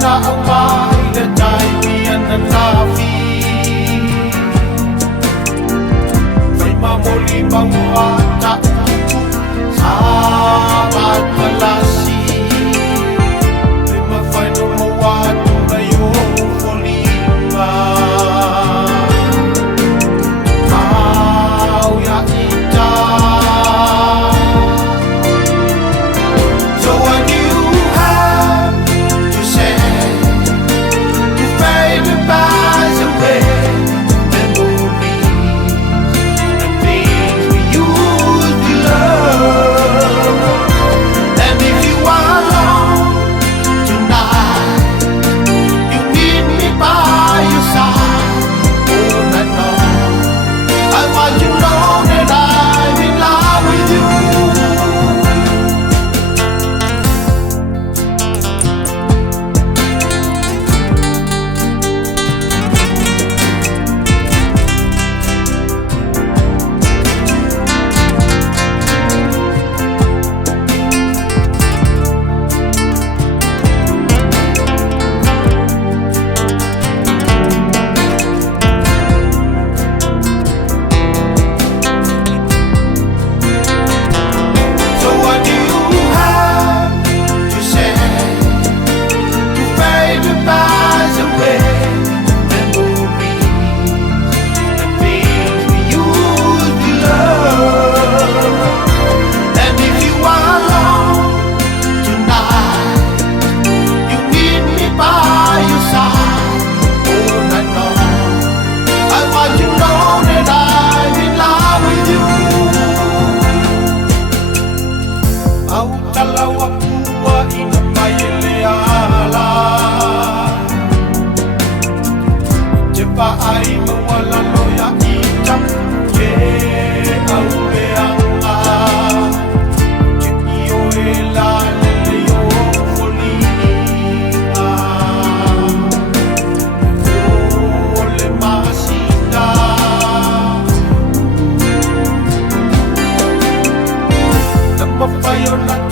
na ang bahay na tayo iyan ng lafi. May mamuli pang bata sabat malasi. May mafay no mawato na yung kulima. Au ya ita. So what you have to say to fade and pass away. Ay mawala loya itak ke aure anga ke iyo ela leo folina ole masita namapayo na